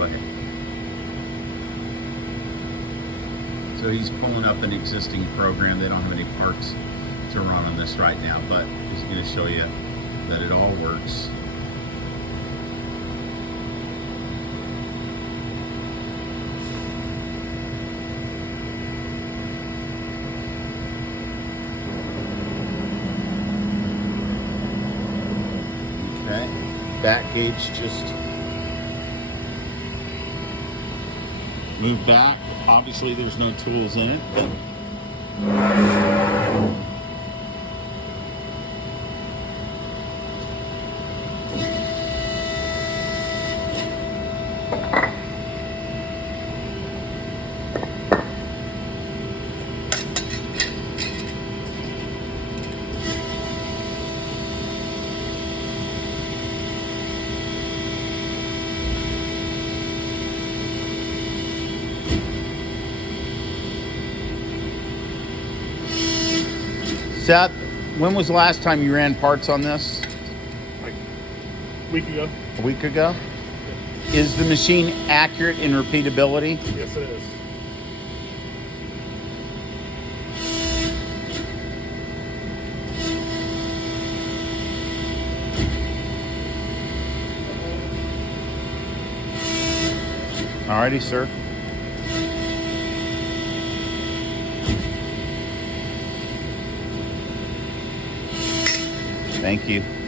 Go ahead. So he's pulling up an existing program. They don't have any parts to run on this right now, but he's going to show you that it all works. Okay, back gauge just move back. Obviously there's no tools in it. Seth, when was the last time you ran parts on this? Like a week ago. A week ago? Yeah. Is the machine accurate in repeatability? Yes, it is. Alrighty, sir. Thank you.